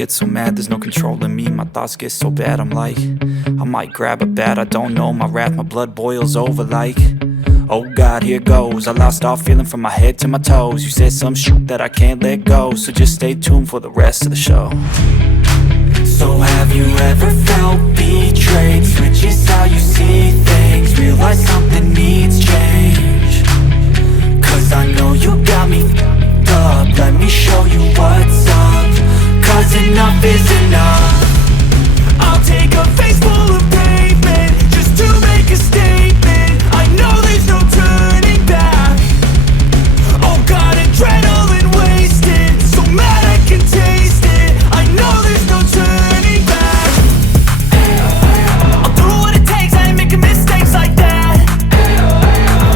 get so mad, there's no controlling me. My thoughts get so bad, I'm like, I might grab a bat, I don't know. My wrath, my blood boils over like, oh God, here goes. I lost all feeling from my head to my toes. You said some shit that I can't let go, so just stay tuned for the rest of the show. So have you ever felt betrayed? Switches how you see things, realize something needs change. Cause I know you got me f***ed up. Let me show you what's up. Cause enough is enough. I'll take a face full of pavement just to make a statement. I know there's no turning back. Oh God, adrenaline wasted, so mad I can taste it. I know there's no turning back. I'll do what it takes, I ain't making mistakes like that.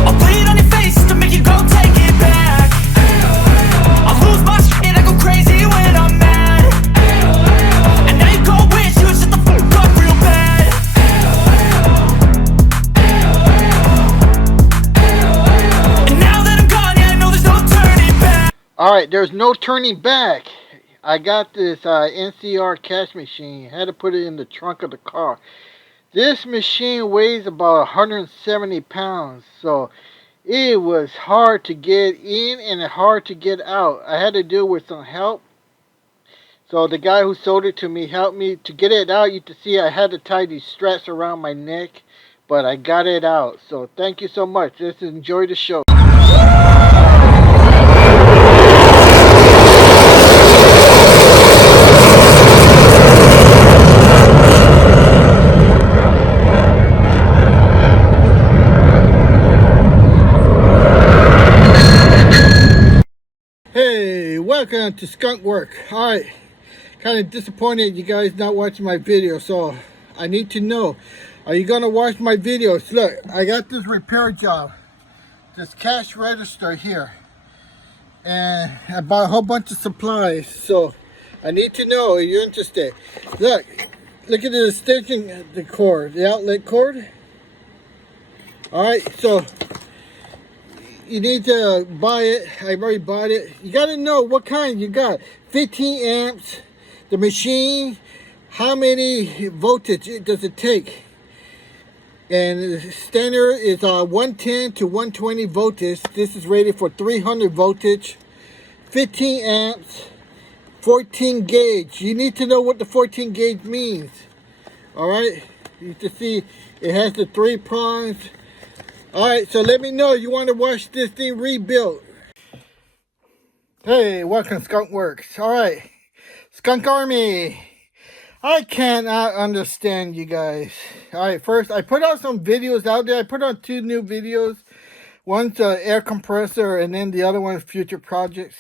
I'll bleed on your face to make you go take it back. I'll lose my shit, I go crazy when I'm mad. And now you go wish you would shut the fuck up real bad. And now that I'm gone, yeah, I know there's no turning back. Alright, there's no turning back. I got this NCR cash machine. Had to put it in the trunk of the car. This machine weighs about 170 pounds. So it was hard to get in and hard to get out. I had to do it with some help. So the guy who sold it to me helped me to get it out. You can see I had to tie these straps around my neck, but I got it out. So thank you so much. Let's enjoy the show. Hey, welcome to Skunk Work. Alright, kind of disappointed you guys not watching my video, so I need to know, are you gonna watch my videos? Look, I got this repair job, this cash register here, and I bought a whole bunch of supplies, so I need to know if you're interested. Look at the extension, the cord, the outlet cord. Alright, so you need to buy it. I've already bought it. You got to know what kind you got. 15 amps, the machine, how many voltage does it take? And the standard is 110 to 120 voltage. This is rated for 300 voltage. 15 amps, 14 gauge. You need to know what the 14 gauge means. Alright, you can see it has the 3 prongs. Alright, so let me know you want to watch this thing rebuilt. Hey, welcome Skunk Works. Alright, Skunk Army. I cannot understand you guys. Alright, first I put out some videos out there. I put on 2 new videos. One's air compressor and then the other one is future projects.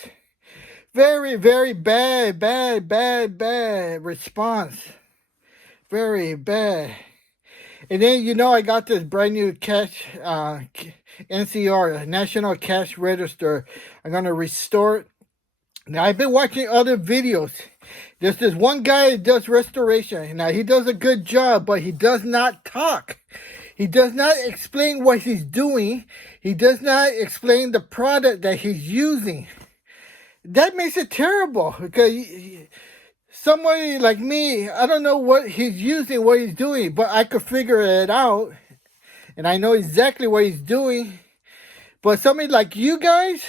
Very, very bad response. Very bad. And then, you know, I got this brand new cash, NCR, National Cash Register. I'm going to restore it. Now, I've been watching other videos. There's this one guy that does restoration. Now, he does a good job, but he does not talk. He does not explain what he's doing. He does not explain the product that he's using. That makes it terrible, because somebody like me, I don't know what he's using, what he's doing, but I could figure it out. And I know exactly what he's doing. But somebody like you guys,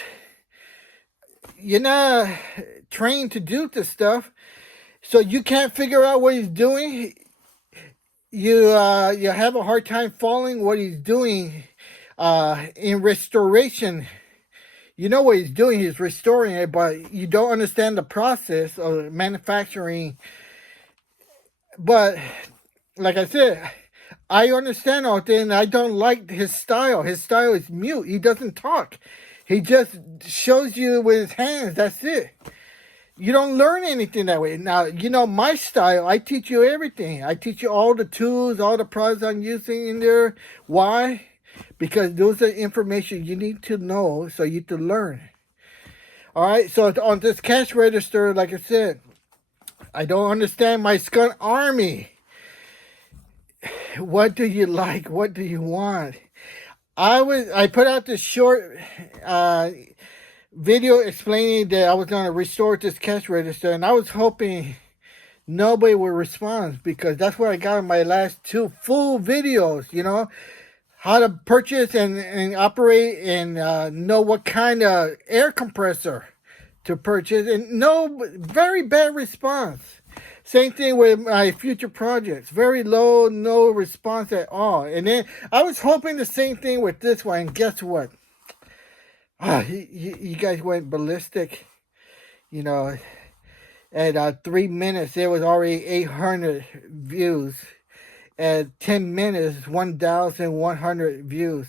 you're not trained to do this stuff. So you can't figure out what he's doing. You have a hard time following what he's doing in restoration. You know what he's doing, he's restoring it, but you don't understand the process of manufacturing. But, like I said, I understand all things. I don't like his style. His style is mute. He doesn't talk. He just shows you with his hands. That's it. You don't learn anything that way. Now, you know my style. I teach you everything. I teach you all the tools, all the products I'm using in there. Why? Because those are information you need to know so you can learn. Alright, so on this cash register, like I said, I don't understand my Skunk Army. What do you like? What do you want? I put out this short video explaining that I was going to restore this cash register, and I was hoping nobody will respond, because that's what I got in my last 2 full videos, how to purchase and operate, and know what kind of air compressor to purchase, and no, very bad response. Same thing with my future projects. Very low, no response at all. And then I was hoping the same thing with this one. And guess what? You guys went ballistic. You know, at 3 minutes, it was already 800 views. At 10 minutes, 1,100 views.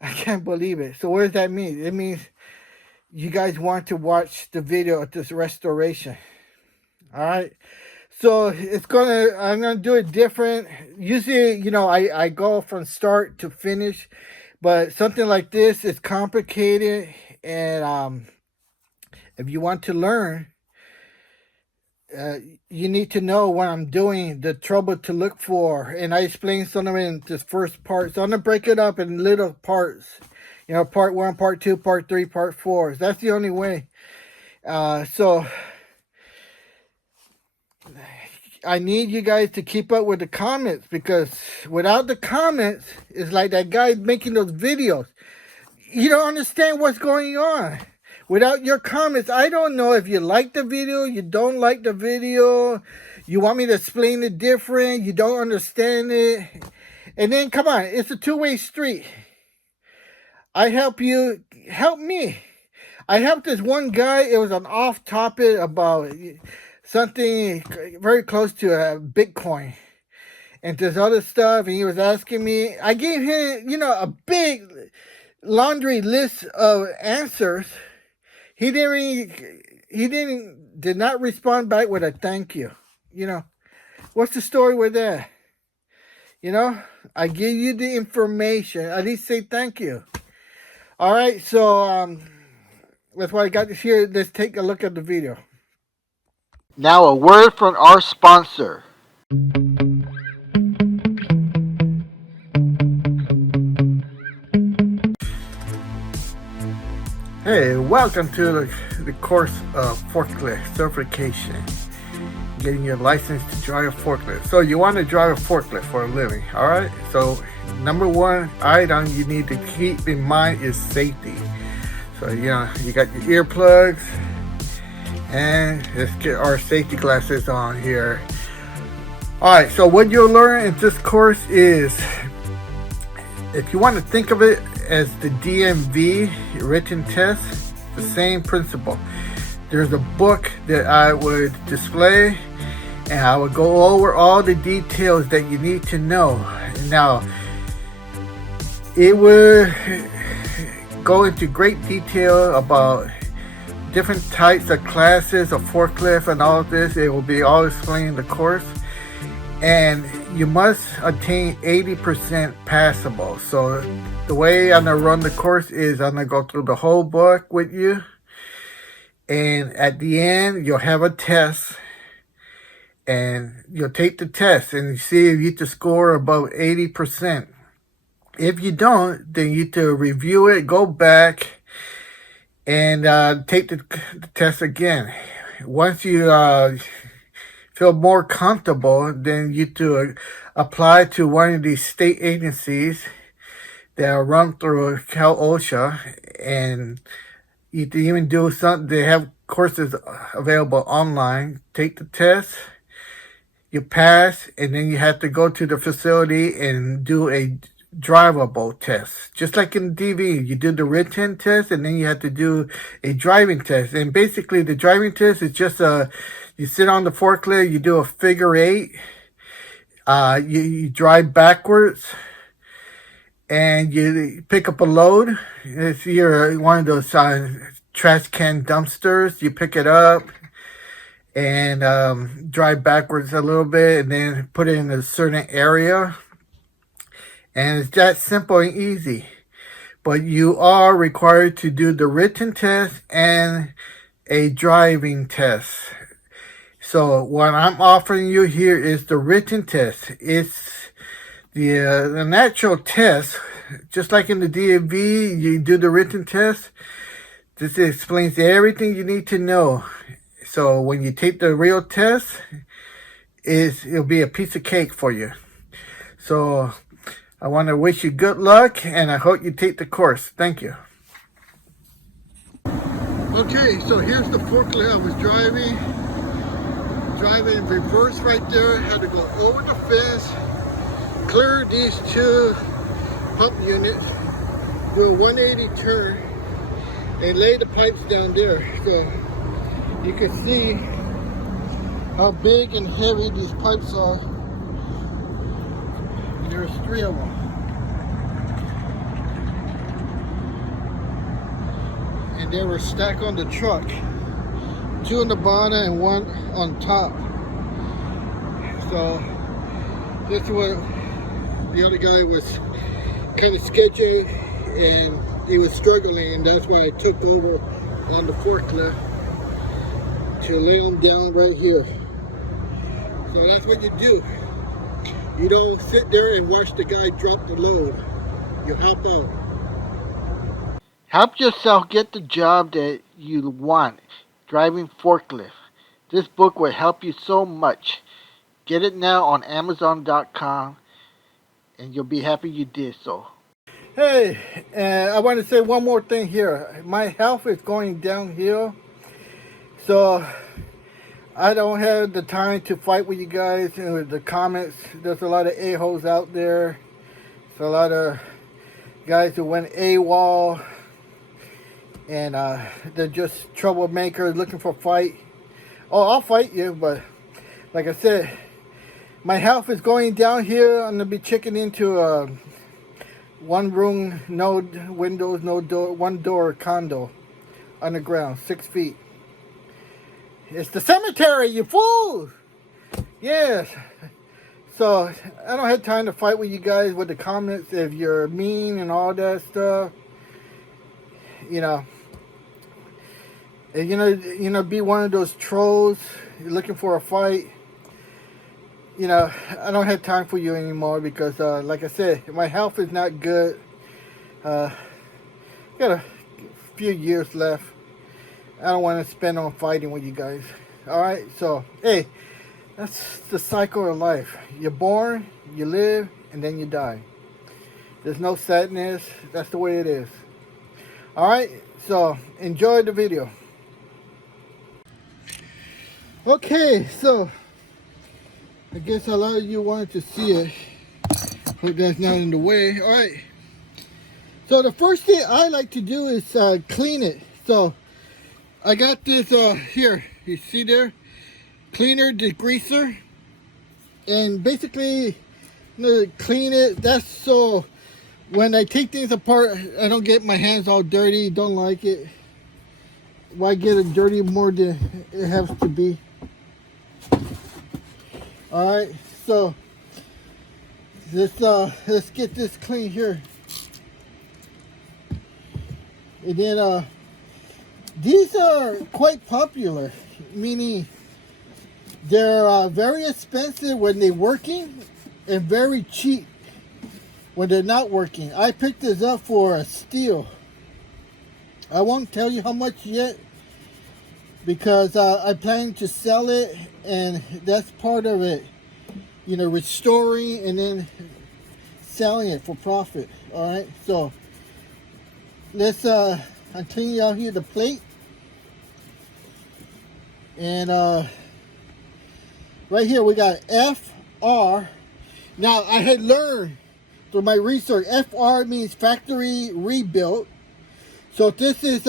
I can't believe it. So what does that mean? It means you guys want to watch the video of this restoration. All right. So I'm gonna do it different. Usually, I go from start to finish, but something like this is complicated, and if you want to learn, you need to know what I'm doing, the trouble to look for, and I explain some of it in this first part. So I'm gonna break it up in little parts. Part 1, part 2, part 3, part 4. That's the only way. So I need you guys to keep up with the comments, because without the comments, it's like that guy making those videos. You don't understand what's going on. Without your comments, I don't know if you like the video, you don't like the video, you want me to explain it different, you don't understand it. And then, come on, it's a two-way street. I help you, help me. I helped this one guy. It was an off topic about something very close to Bitcoin and this other stuff, and he was asking me. I gave him, a big laundry list of answers. He did not respond back with a thank you. What's the story with that? I give you the information. At least say thank you. All right, so that's why I got this here. Let's take a look at the video. Now a word from our sponsor. Hey, welcome to the course of forklift certification. Getting your license to drive a forklift. So you want to drive a forklift for a living, all right? So number one item you need to keep in mind is safety. So you got your earplugs, and let's get our safety glasses on here. All right, so what you'll learn in this course is, if you want to think of it as the DMV written test, the same principle. There's a book that I would display, and I would go over all the details that you need to know. Now, it would go into great detail about different types of classes of forklift and all of this. It will be all explained in the course. And you must attain 80% passable. So the way I'm going to run the course is I'm going to go through the whole book with you. And at the end, you'll have a test. And you'll take the test and see if you can score above 80%. If you don't, then you need to review it, go back, and take the test again. Once you feel more comfortable, then you to apply to one of these state agencies that are run through Cal OSHA, and you can even do something. They have courses available online. Take the test, you pass, and then you have to go to the facility and do a drivable test. Just like in DV, you do the written test, and then you have to do a driving test. And basically, the driving test is just you sit on the forklift, you do a figure 8, you drive backwards, and you pick up a load. If you're one of those trash can dumpsters, you pick it up and drive backwards a little bit, and then put it in a certain area. And it's that simple and easy. But you are required to do the written test and a driving test. So what I'm offering you here is the written test. It's the natural test. Just like in the DMV, you do the written test. This explains everything you need to know. So when you take the real test, it'll be a piece of cake for you. So I want to wish you good luck, and I hope you take the course. Thank you. Okay, so here's the forklift I was driving in reverse right there. Had to go over the fence, clear these two pump units, do a 180 turn, and lay the pipes down there. So you can see how big and heavy these pipes are. There's 3 of them. And they were stacked on the truck. 2 on the bottom and 1 on top. So this is what the other guy was kind of sketchy, and he was struggling, and that's why I took over on the forklift to lay them down right here. So that's what you do. You don't sit there and watch the guy drop the load. You help out. Help yourself get the job that you want, driving forklift. This book will help you so much. Get it now on Amazon.com, and you'll be happy you did so. Hey, I want to say one more thing here. My health is going downhill, so I don't have the time to fight with you guys and with the comments. There's a lot of a-holes out there. There's a lot of guys who went AWOL, and they're just troublemakers looking for a fight. Oh, I'll fight you, but like I said, my health is going down here. I'm going to be checking into a 1 room, no windows, no door, 1 door condo underground, 6 feet. It's the cemetery, you fools! Yes. So, I don't have time to fight with you guys with the comments if you're mean and all that stuff. You know, be one of those trolls, you're looking for a fight. You know, I don't have time for you anymore because, like I said, my health is not good. Got a few years left. I don't want to spend on fighting with you guys. Alright, so, hey, that's the cycle of life. You're born, you live, and then you die. There's no sadness. That's the way it is. Alright, so, enjoy the video. Okay, so, I guess a lot of you wanted to see it. Hope that's not in the way. Alright. So the first thing I like to do is clean it. So I got this here. You see there? Cleaner, degreaser. And basically, I'm going to clean it. That's so when I take things apart, I don't get my hands all dirty. Don't like it. Why get it dirty more than it has to be? Alright, so let's get this clean here. And then these are quite popular, meaning they're very expensive when they're working and very cheap when they're not working. I picked this up for a steal. I won't tell you how much yet because I plan to sell it, and that's part of it, you know, restoring and then selling it for profit. All right, so let's I'm cleaning out here the plate, and right here we got FR. Now I had learned through my research, FR means factory rebuilt. So this is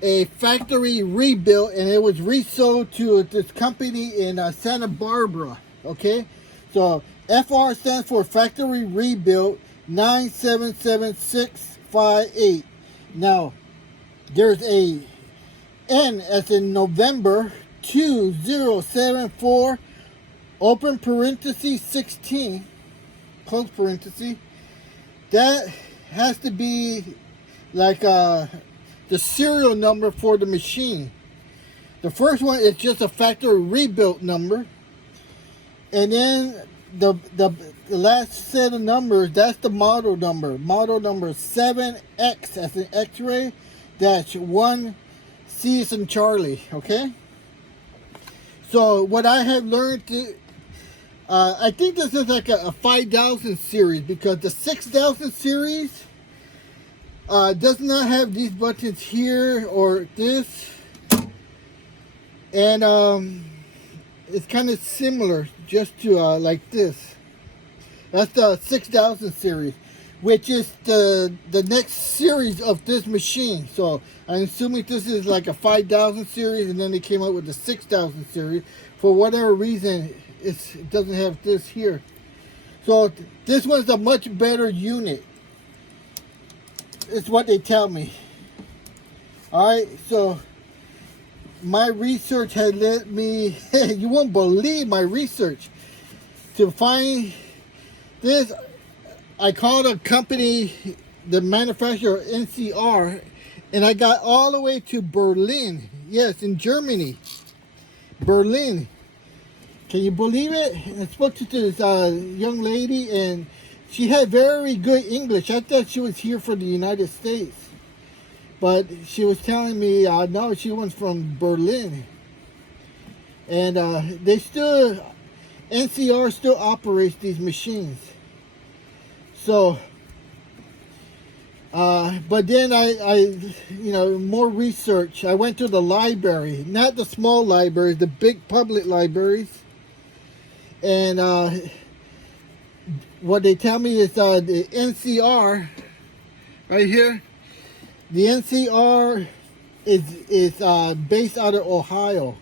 a factory rebuilt, and it was resold to this company in Santa Barbara. Okay, so FR stands for factory rebuilt 977658. Now there's a N as in November 2074 open parenthesis 16 close parenthesis. That has to be like the serial number for the machine. The first one is just a factory rebuilt number, and then the last set of numbers, that's the model number. Model number 7X as in X-ray dash 1 C as in Charlie. Okay, So what I have learned, I think this is like a 5,000 series, because the 6,000 series does not have these buttons here or this, and it's kind of similar just to like this. That's the 6,000 series, which is the next series of this machine. So I'm assuming this is like a 5,000 series, and then they came out with the 6,000 series. For whatever reason, it doesn't have this here. So this one's a much better unit. It's what they tell me. Alright, so my research had led me, you won't believe my research, to find this. I called a company, the manufacturer NCR, and I got all the way to Berlin. Yes, in Germany. Berlin. Can you believe it? I spoke to this young lady, and she had very good English. I thought she was here from the United States. But she was telling me, no, she was from Berlin. And NCR still operates these machines. So, but then I more research. I went to the library, not the small libraries, the big public libraries. And what they tell me is the NCR, right here, the NCR is based out of Ohio.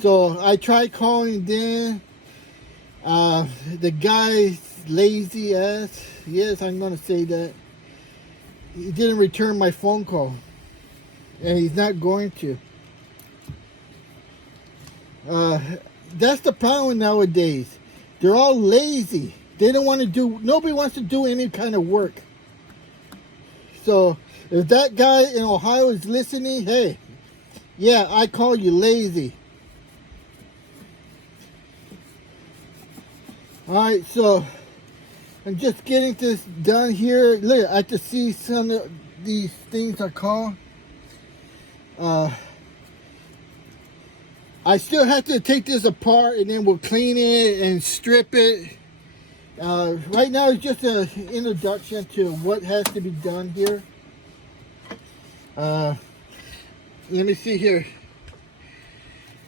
So I tried calling them. The guy's lazy ass. Yes, I'm gonna say that. He didn't return my phone call, and he's not going to. That's the problem nowadays. They're all lazy. They don't want to do. Nobody wants to do any kind of work. So if that guy in Ohio is listening, hey, yeah, I call you lazy. Alright, so I'm just getting this done here. Look, I can see some of these things are called. I still have to take this apart, and then we'll clean it and strip it. Right now it's just an introduction to what has to be done here. Let me see here.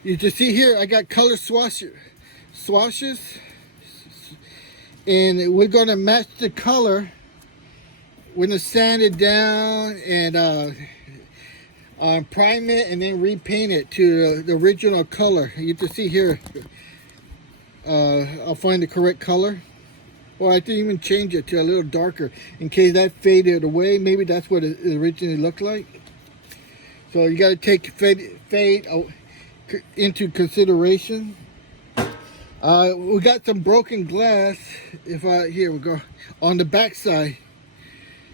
You can see here I got color swashes. And we're going to match the color. We're going to sand it down and prime it, and then repaint it to the original color. You can see here. I'll find the correct color. Or I didn't even change it to a little darker in case that faded away. Maybe that's what it originally looked like. So you got to take fade into consideration. We got some broken glass. Here we go on the back side.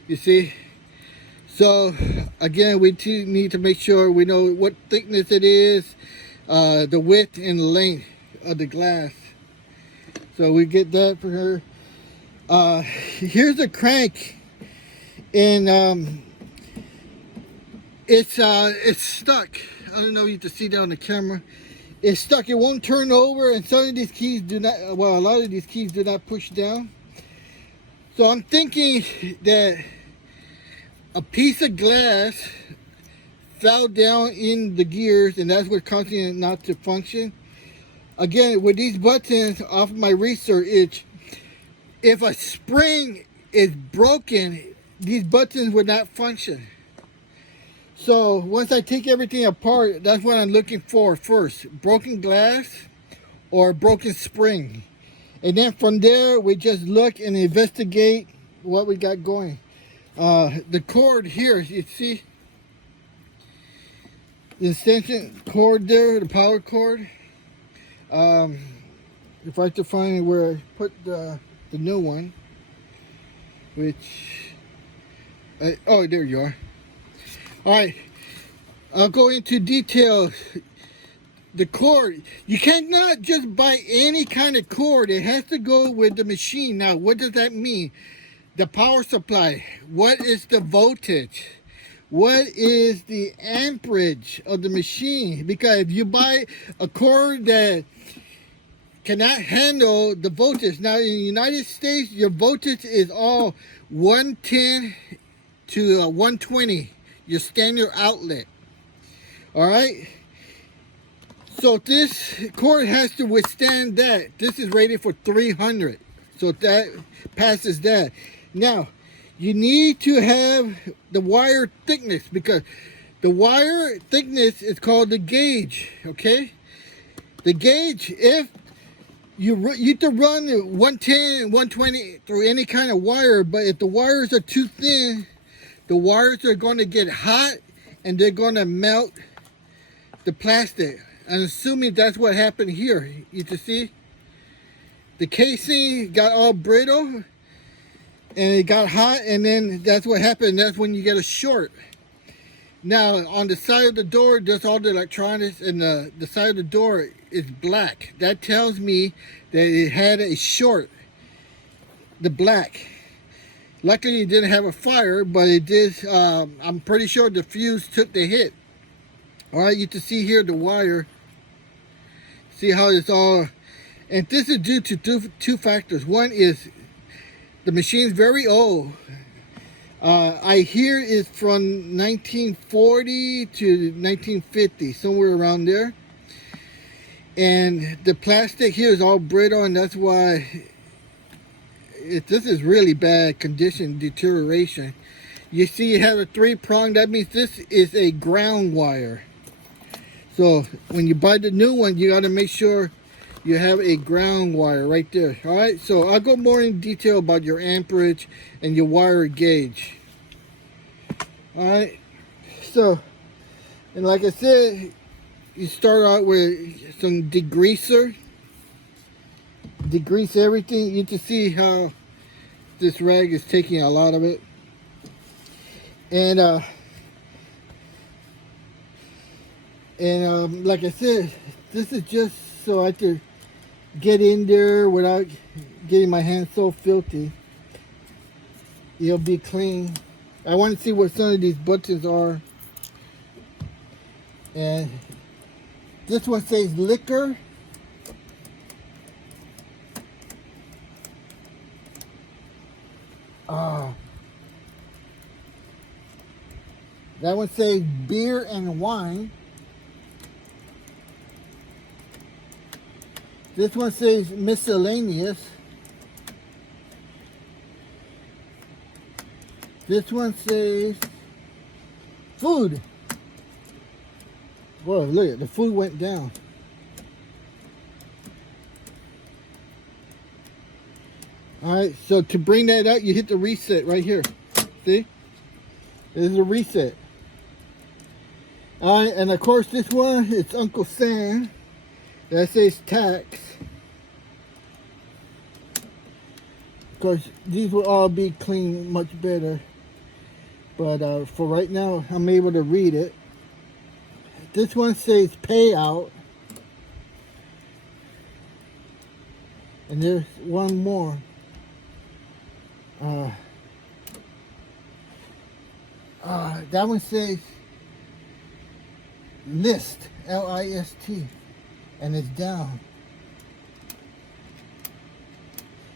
You see. So again, we need to make sure we know what thickness it is, the width and length of the glass. So we get that for her. Here's a crank, and it's stuck. I don't know if you can see that on the camera. It's stuck. It won't turn over, and some of these keys do not. Well, a lot of these keys do not push down. So I'm thinking that a piece of glass fell down in the gears, and that's what's causing it not to function. Again, with these buttons, off my research, if a spring is broken, these buttons would not function. So once I take everything apart, that's what I'm looking for first. Broken glass or broken spring. And then from there, we just look and investigate what we got going. The cord here, you see? The extension cord there, the power cord. If I have to find where I put the new one, which, oh, there you are. All right, I'll go into detail. The cord, you cannot just buy any kind of cord. It has to go with the machine. Now, what does that mean? The power supply, what is the voltage? what is the amperage of the machine, because if you buy a cord that cannot handle the voltage. Now in the United States, your voltage is all 110 to 120, your standard outlet. All right. So this cord has to withstand that. This is rated for 300. So that passes that. Now, you need to have the wire thickness, because the wire thickness is called the gauge, okay? The gauge, if you can run 110, 120 through any kind of wire, but if the wires are too thin, the wires are going to get hot and they're going to melt the plastic. I'm assuming that's what happened here. You can see the casing got all brittle and it got hot, and then that's what happened. That's when you get a short. Now on the side of the door, there's all the electronics, and the side of the door is black. That tells me that it had a short, the black. Luckily it didn't have a fire, but it did. I'm pretty sure the fuse took the hit. All right, you can see here the wire. See how it's all, and this is due to two factors. One is the machine's very old. I hear it's from 1940 to 1950, somewhere around there. And the plastic here is all brittle, and that's why this is really bad condition, deterioration. You see you have a 3-prong, that means this is a ground wire. So when you buy the new one, you got to make sure you have a ground wire right there. All right, so I'll go more in detail about your amperage and your wire gauge. All right, so, and like I said, you start out with some degreaser. Degrease everything. You can see how this rag is taking a lot of it. And like I said, this is just so I could get in there without getting my hands so filthy. It'll be clean. I want to see what some of these buttons are. And this one says liquor. That one says beer and wine. This one says miscellaneous. This one says food. Whoa, look at the food went down. Alright, so to bring that out, you hit the reset right here. See? There's a reset. Alright, and of course this one, it's Uncle Sam. That says tax. Of course, these will all be clean much better. But for right now, I'm able to read it. This one says payout. And there's one more. That one says list, L-I-S-T, and it's down.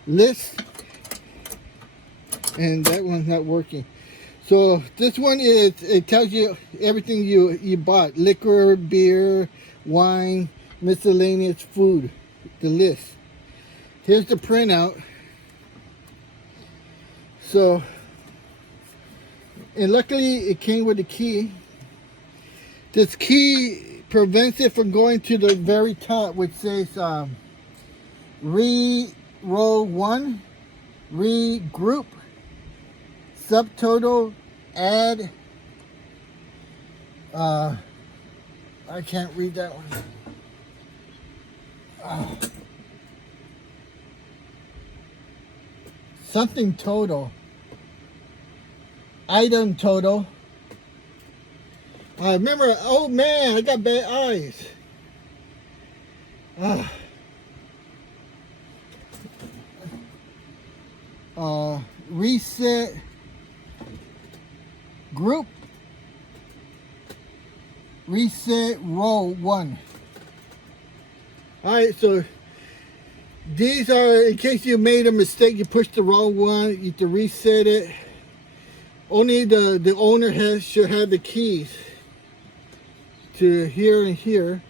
List, and that one's not working. So this one is, it tells you everything you bought: liquor, beer, wine, miscellaneous food, the list. Here's the printout. So, and luckily it came with a key. This key prevents it from going to the very top, which says row 1, regroup, subtotal, add. I can't read that one. Something total. Item total. I remember, oh man, I got bad eyes. Reset group reset row 1. Alright, so these are, in case you made a mistake, you push the wrong one, you have to reset it. Only the owner should have the keys to here and here.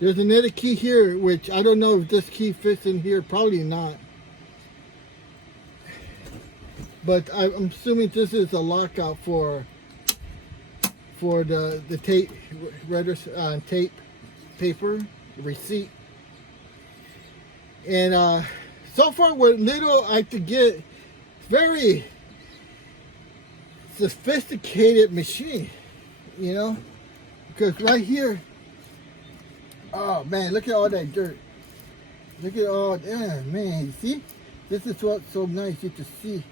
There's another key here, which I don't know if this key fits in here. Probably not. But I'm assuming this is a lockout for the tape, tape paper, receipt. And so far, what little I could get, very sophisticated machine, you know, because right here, oh man, look at all that dirt. Look at all that, man, you see? This is what's so nice, you can see.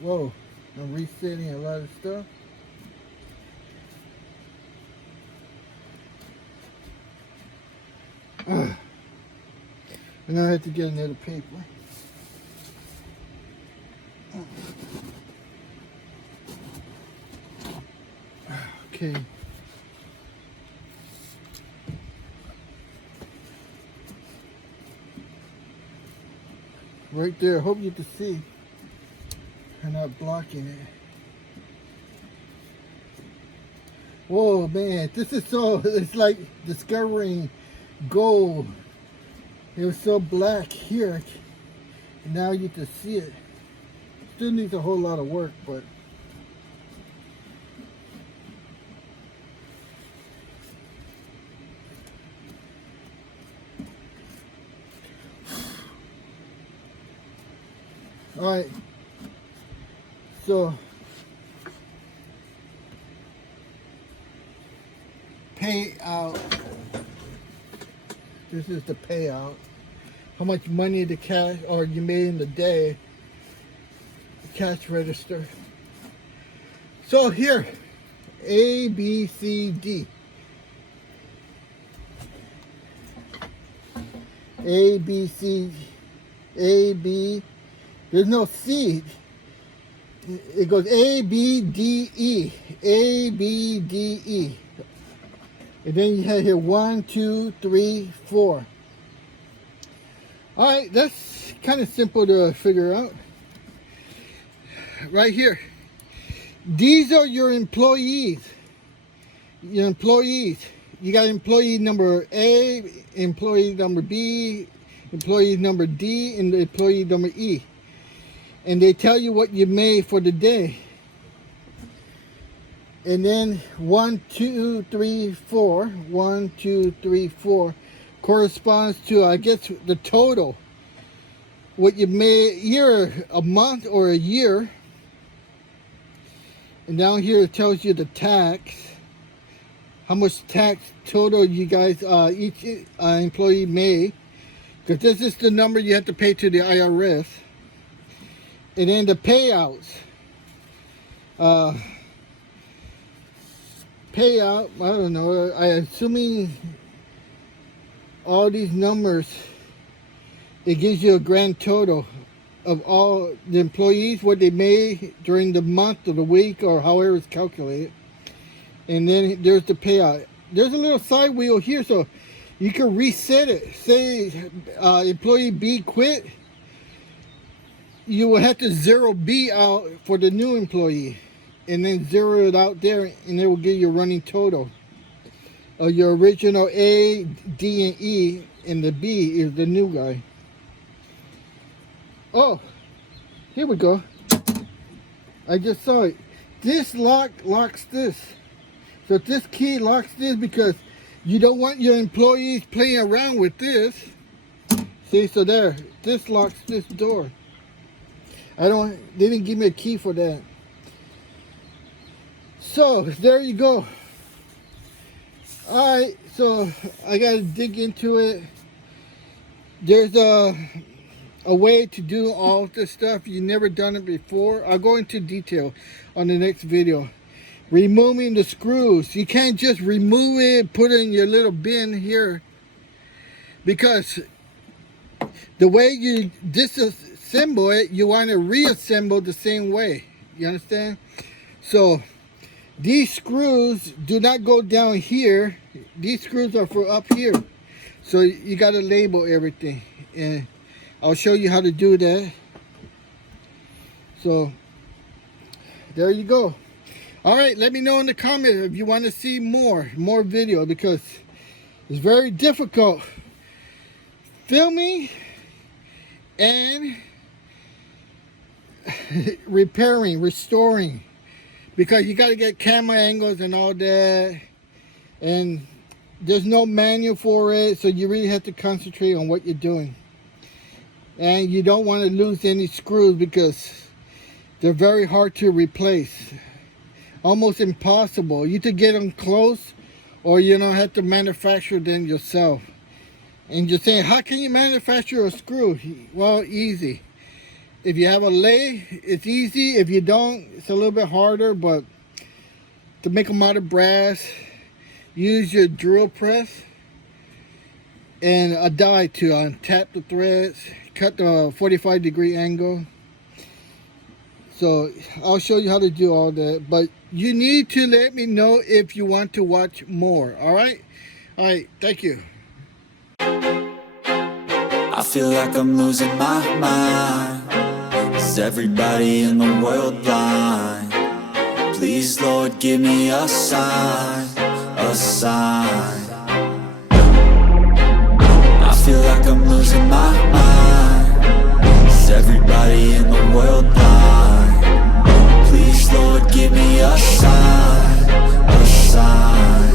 Whoa, I'm resetting a lot of stuff. And I have to get another paper. Okay. Right there, hope you can see. I'm not blocking it. Whoa, man, this is so, it's like discovering gold. It was so black here, and now you can see it. Still needs a whole lot of work, but all right. So payout. This is the payout. How much money the cash or you made in the day. The cash register. So here, A, B, C, D. A, B, C, A, B. There's no C. It goes A, B, D, E. A, B, D, E. And then you have here 1, 2, 3, 4. All right, that's kind of simple to figure out. Right here. These are your employees. Your employees. You got employee number A, employee number B, employee number D, and the employee number E. And they tell you what you made for the day. And then 1, 2, 3, 4. 1, 2, 3, 4 corresponds to, I guess, the total. What you made either a month or a year. And down here it tells you the tax. How much tax total you guys, each employee made. Because this is the number you have to pay to the IRS. And then the payouts. Payout, I don't know, I'm assuming all these numbers, it gives you a grand total of all the employees, what they made during the month or the week or however it's calculated. And then there's the payout. There's a little side wheel here, so you can reset it. Say employee B quit, you will have to zero B out for the new employee. And then zero it out there, and it will give you a running total of your original A, D, and E, and the B is the new guy. Oh, here we go. I just saw it. This locks this. So this key locks this because you don't want your employees playing around with this. See, so there, this locks this door. They didn't give me a key for that. So there you go. All right, so I gotta dig into it. There's a way to do all this stuff. You've never done it before. I'll go into detail on the next video. Removing the screws. You can't just remove it, put it in your little bin here, because the way you disassemble it, you want to reassemble the same way. You understand? So These screws do not go down here. These screws are for up here. So you got to label everything. And I'll show you how to do that. So there you go. All right, let me know in the comments if you want to see more video, because it's very difficult filming and repairing, restoring, because you got to get camera angles and all that, and there's no manual for it, so you really have to concentrate on what you're doing. And you don't want to lose any screws because they're very hard to replace, almost impossible. You could get them close, or you don't have to manufacture them yourself. And you're saying, how can you manufacture a screw? Well, easy. If you have a lathe, it's easy. If you don't, it's a little bit harder. But to make them out of brass, use your drill press and a die to untap the threads, cut the 45-degree angle. So I'll show you how to do all that. But you need to let me know if you want to watch more. All right? All right. Thank you. I feel like I'm losing my mind. Is everybody in the world blind? Please, Lord, give me a sign, a sign. I feel like I'm losing my mind. Is everybody in the world blind? Please, Lord, give me a sign, a sign.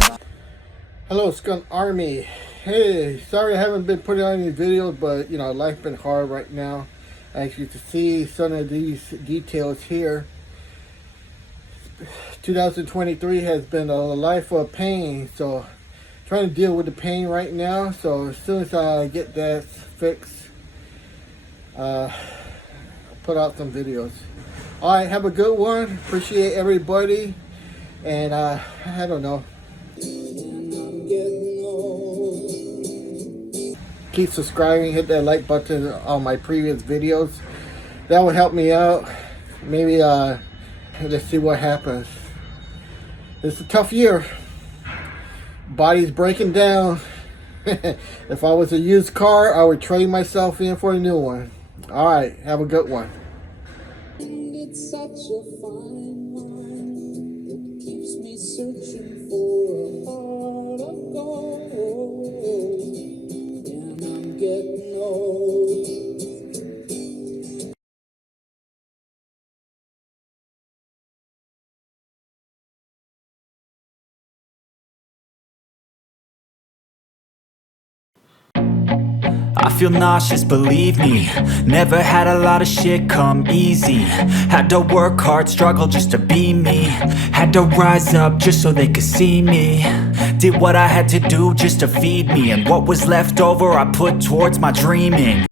Hello, Skunk Army. Hey, sorry I haven't been putting on any videos, but you know, life's been hard right now. As you can see, some of these details here. 2023 has been a life of pain, so trying to deal with the pain right now. So as soon as I get that fixed, I'll put out some videos. All right, have a good one. Appreciate everybody, and I don't know. Keep subscribing, hit that like button on my previous videos. That will help me out. Maybe let's see what happens. It's a tough year. Body's breaking down. If I was a used car, I would trade myself in for a new one. All right, have a good one. It's such a fine line that keeps me searching for a heart of gold. And I'm getting old. I feel nauseous, believe me. Never had a lot of shit come easy. Had to work hard, struggle just to be me. Had to rise up just so they could see me. Did what I had to do just to feed me, and what was left over I put towards my dreaming.